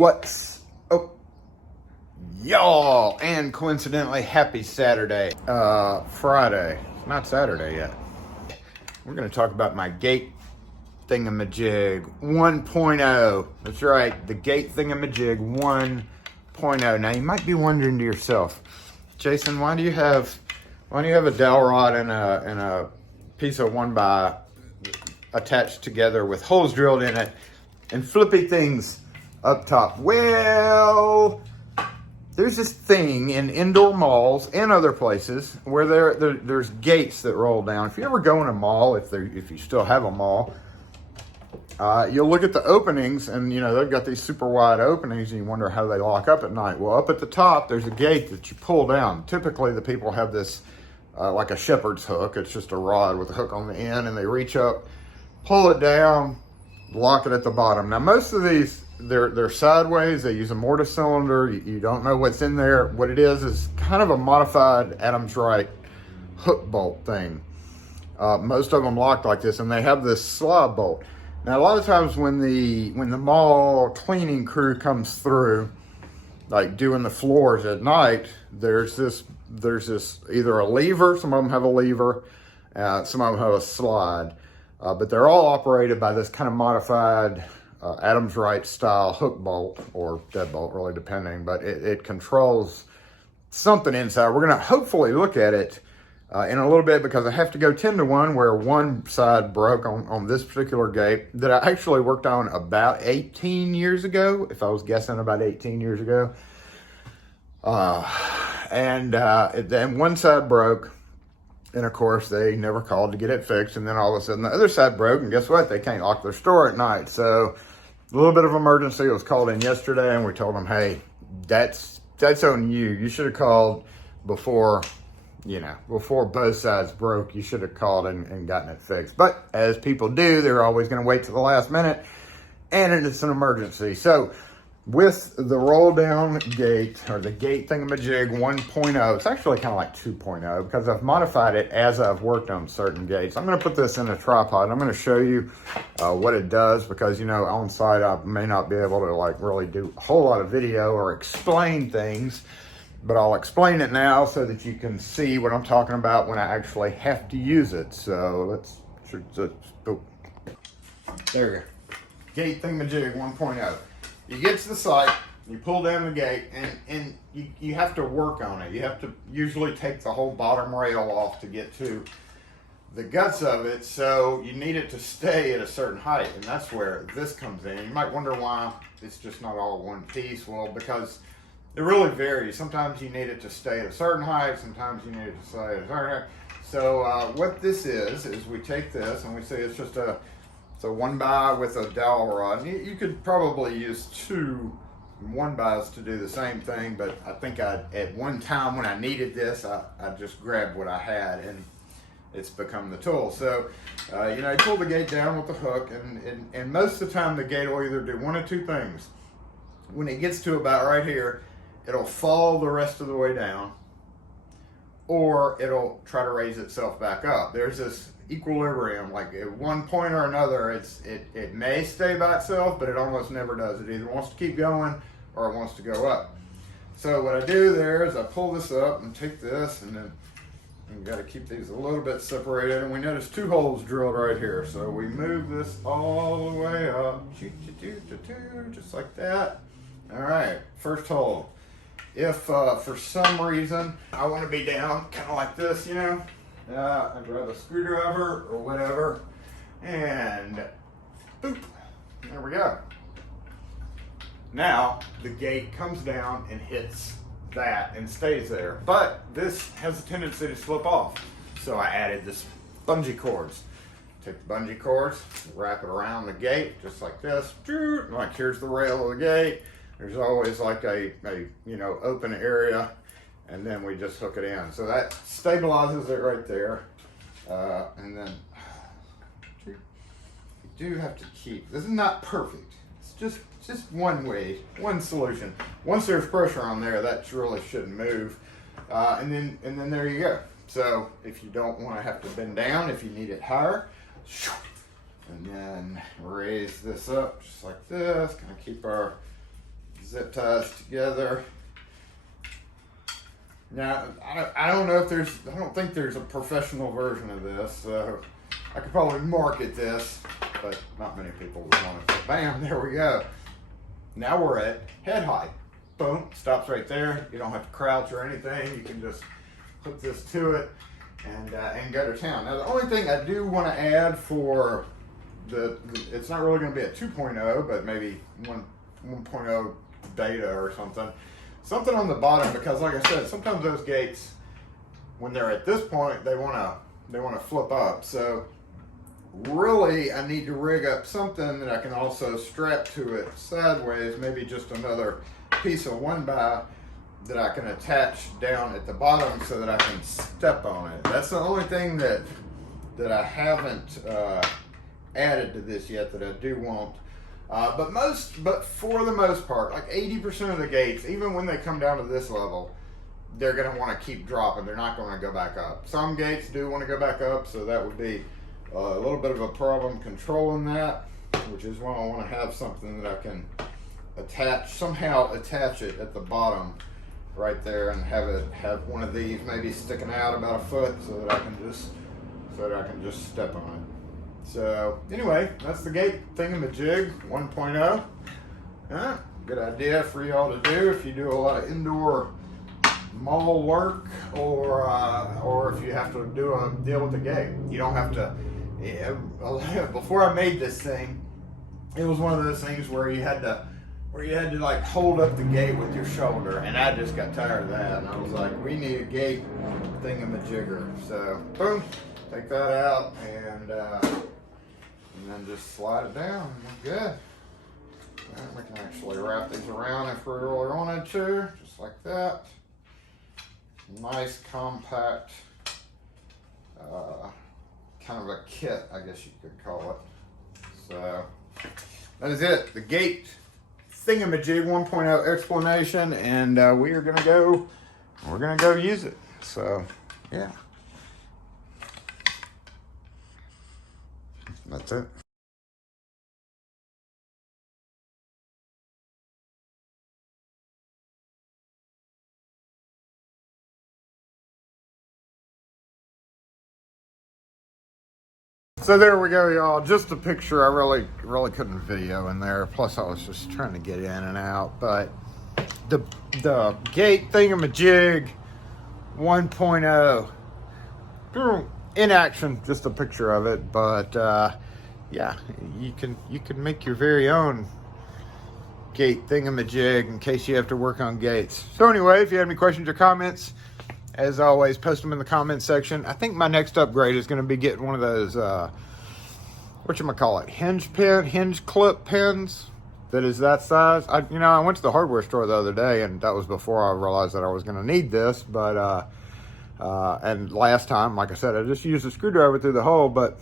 What's up, y'all? And coincidentally, happy Saturday. Friday. It's not Saturday yet. We're going to talk about my Gate Thingamajig 1.0. That's right, the Gate Thingamajig 1.0. Now, you might be wondering to yourself, Jason, why do you have a dowel rod and a piece of 1x attached together with holes drilled in it and flippy things up top? Well, there's this thing in indoor malls and other places where there's gates that roll down. If you ever go in a mall, if you still have a mall, you'll look at the openings, and they've got these super wide openings, and you wonder how they lock up at night. Well, up at the top, there's a gate that you pull down. Typically, the people have this like a shepherd's hook. It's just a rod with a hook on the end, and they reach up, pull it down, lock it at the bottom. Now, most of these, they're sideways. They use a mortise cylinder. You don't know what's in there. What it is kind of a modified Adams Wright hook bolt thing. Most of them lock like this, and they have this slide bolt. Now, a lot of times when the mall cleaning crew comes through, like doing the floors at night, there's this either a lever. Some of them have a lever. Some of them have a slide. But they're all operated by this kind of modified Adams Wright style hook bolt or deadbolt, really depending. But it controls something inside. We're going to hopefully look at it in a little bit, because I have to go 10 to 1 where one side broke on this particular gate that I actually worked on about 18 years ago, if I was guessing, about 18 years ago. And then one side broke, and of course they never called to get it fixed, and then all of a sudden the other side broke, and guess what? They can't lock their store at night. So a little bit of emergency was called in yesterday, and we told them, hey, that's on you. You should have called before both sides broke. You should have called and gotten it fixed. But as people do, they're always going to wait till the last minute, and it's an emergency. So with the roll down gate, or the Gate Thingamajig 1.0, it's actually kind of like 2.0 because I've modified it as I've worked on certain gates. I'm going to put this in a tripod. I'm going to show you what it does, because on site I may not be able to really do a whole lot of video or explain things, but I'll explain it now so that you can see what I'm talking about when I actually have to use it. So there we go. Gate Thingamajig 1.0. You get to the site, you pull down the gate, and you have to work on it. You have to usually take the whole bottom rail off to get to the guts of it, so you need it to stay at a certain height, and that's where this comes in. You might wonder why it's just not all one piece. Well, because it really varies. Sometimes you need it to stay at a certain height, sometimes you need it to stay at a certain height. So what this is we take this, and we say it's just a 1x with a dowel rod. You could probably use 2 1x's to do the same thing, but I think at one time when I needed this, I just grabbed what I had, and it's become the tool. So, you pull the gate down with the hook, and most of the time the gate will either do one of two things. When it gets to about right here, it'll fall the rest of the way down, or it'll try to raise itself back up. There's this equilibrium, like at one point or another, it may stay by itself, but it almost never does. It either wants to keep going or it wants to go up. So what I do there is I pull this up and take this, and then we've got to keep these a little bit separated, and we notice 2 holes drilled right here. So we move this all the way up, just like that. All right, first hole. If for some reason I want to be down kind of like this, I grab a screwdriver or whatever, and boop, there we go. Now the gate comes down and hits that and stays there, but this has a tendency to slip off. So I added this bungee cords. Take the bungee cords, wrap it around the gate just like this. Like, here's the rail of the gate. There's always like a open area, and then we just hook it in. So that stabilizes it right there. And then you do have to keep, this is not perfect. It's just one way, one solution. Once there's pressure on there, that really shouldn't move. And then there you go. So if you don't want to have to bend down, if you need it higher, and then raise this up just like this, kind of keep our zip ties together. Now, I don't know if I don't think there's a professional version of this, so I could probably market this, but not many people would want it. So bam, there we go. Now we're at head height. Boom, stops right there. You don't have to crouch or anything. You can just hook this to it and go to town. Now the only thing I do want to add for it's not really going to be a 2.0, but maybe 1.0 beta or something on the bottom, because like I said, sometimes those gates, when they're at this point, they want to flip up. So really I need to rig up something that I can also strap to it sideways, maybe just another piece of 1x that I can attach down at the bottom so that I can step on it. That's the only thing that I haven't added to this yet that I do want. But for the most part, like 80% of the gates, even when they come down to this level, they're going to want to keep dropping. They're not going to go back up. Some gates do want to go back up, so that would be a little bit of a problem controlling that, which is why I want to have something that I can somehow attach it at the bottom right there, and have one of these maybe sticking out about a foot so that I can just step on it. So anyway, that's the Gate Thingamajig 1.0. Good idea for y'all to do if you do a lot of indoor mall work, or if you have to do a deal with the gate. You don't have to. Before I made this thing, it was one of those things where you had to like hold up the gate with your shoulder, and I just got tired of that, and I was like, we need a Gate Thingamajigger. So boom, take that out and then just slide it down. We're good. And we can actually wrap these around if we really wanted to, just like that. Nice compact, kind of a kit, I guess you could call it. So that is it. The Gate Thingamajig 1.0 explanation, and we're gonna go use it. So yeah, that's it. So there we go, y'all. Just a picture. I really couldn't video in there. Plus, I was just trying to get in and out. But the Gate Thingamajig 1.0 in action. Just a picture of it. But yeah, you can make your very own Gate Thingamajig in case you have to work on gates. So anyway, if you have any questions or comments, as always, post them in the comments section. I think my next upgrade is going to be getting one of those, whatchamacallit, hinge clip pins that is that size. I went to the hardware store the other day, and that was before I realized that I was going to need this. But, and last time, like I said, I just used a screwdriver through the hole. But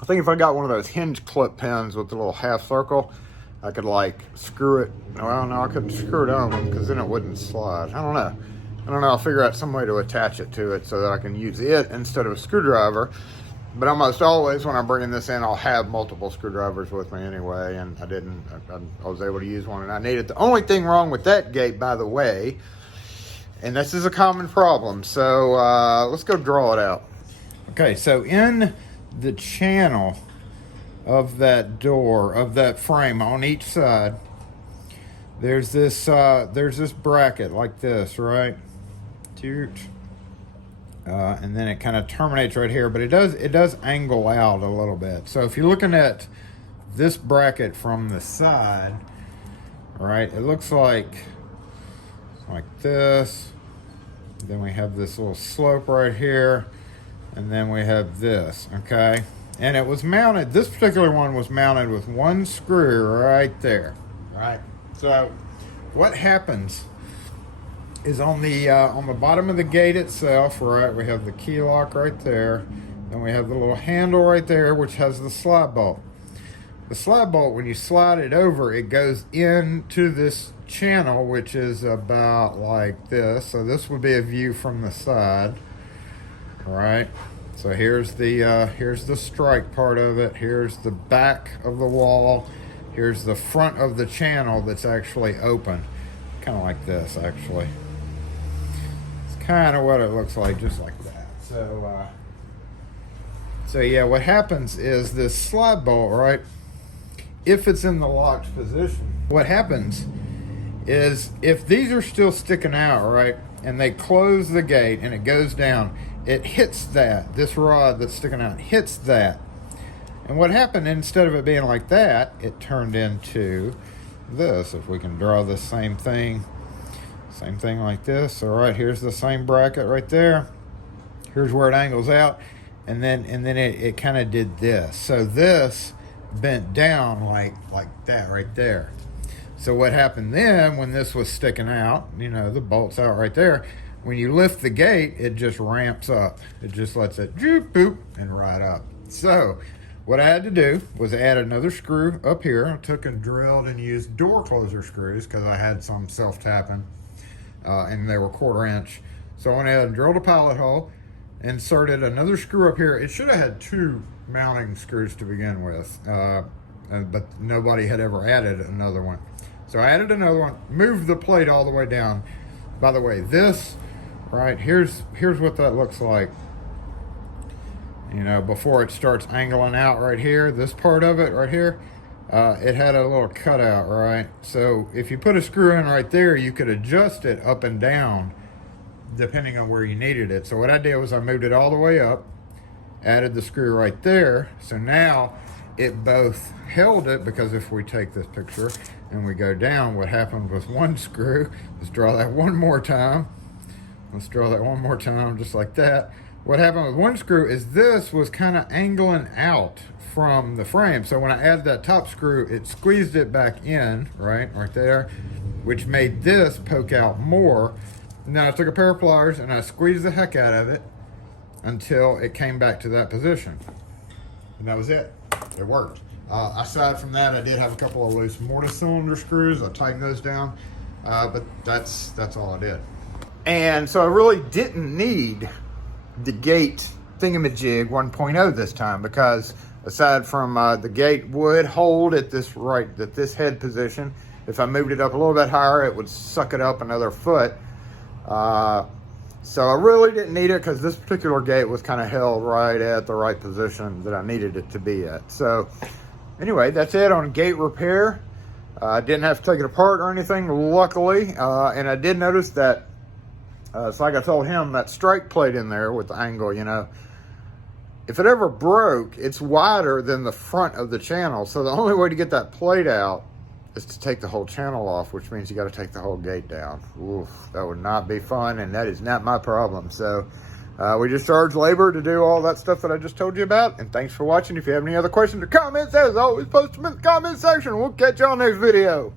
I think if I got one of those hinge clip pins with the little half circle, I could like screw it. Well, no, I couldn't screw it on because then it wouldn't slide. I don't know. I'll figure out some way to attach it to it so that I can use it instead of a screwdriver. But almost always when I'm bringing this in, I'll have multiple screwdrivers with me anyway, and I was able to use one and I needed. The only thing wrong with that gate, by the way, and this is a common problem, so let's go draw it out. Okay, so in the channel of that door, of that frame on each side, there's this bracket like this, right? And then it kind of terminates right here, but it does angle out a little bit. So if you're looking at this bracket from the side, right, it looks like this. Then we have this little slope right here, and then we have this, okay? And it was mounted, this particular one was mounted with one screw right there, right? So what happens is on the bottom of the gate itself, right, we have the key lock right there, and we have the little handle right there, which has the slide bolt. The slide bolt, when you slide it over, it goes into this channel, which is about like this. So this would be a view from the side, right? So here's the strike part of it. Here's the back of the wall. Here's the front of the channel that's actually open. Kind of like this, actually. It's kind of what it looks like, just like that. So yeah, what happens is this slide bolt, right? If it's in the locked position, what happens is if these are still sticking out, right, and they close the gate and it goes down, it hits that. This rod that's sticking out hits that. And what happened, instead of it being like that, it turned into this. If we can draw the same thing like this. All right, here's the same bracket right there. Here's where it angles out, and then it kind of did this. So this bent down like that right there. So what happened then, when this was sticking out, you know, the bolt's out right there, when you lift the gate, it just ramps up. It just lets it droop, boop, and right up. So what I had to do was add another screw up here. I took and drilled and used door closer screws because I had some self-tapping and they were 1/4 inch. So I went ahead and drilled a pilot hole, inserted another screw up here. It should have had 2 mounting screws to begin with, but nobody had ever added another one. So I added another one, moved the plate all the way down. By the way, this, right, here's what that looks like. You know, before it starts angling out right here, this part of it right here, it had a little cutout, right? So if you put a screw in right there, you could adjust it up and down depending on where you needed it. So what I did was I moved it all the way up, added the screw right there. So now it both held it, because if we take this picture and we go down, what happened with one screw, let's draw that one more time. Let's draw that one more time, just like that. What happened with one screw is this was kind of angling out from the frame. So when I added that top screw, it squeezed it back in, right there, which made this poke out more. And then I took a pair of pliers and I squeezed the heck out of it until it came back to that position. And that was it. It worked. Aside from that, I did have a couple of loose mortise cylinder screws. I tightened those down, but that's all I did. And so I really didn't need the Gate Thingamajig 1.0 this time, because aside from the gate would hold at this head position. If I moved it up a little bit higher, it would suck it up another foot. So I really didn't need it, because this particular gate was kind of held right at the right position that I needed it to be at. So anyway, that's it on gate repair. I didn't have to take it apart or anything, luckily. And I did notice that, it's like I told him, that strike plate in there with the angle, you know, if it ever broke, it's wider than the front of the channel. So the only way to get that plate out is to take the whole channel off, which means you got to take the whole gate down. Oof, that would not be fun, and that is not my problem. So we just charge labor to do all that stuff that I just told you about. And thanks for watching. If you have any other questions or comments, as always, post them in the comment section. We'll catch you on next video.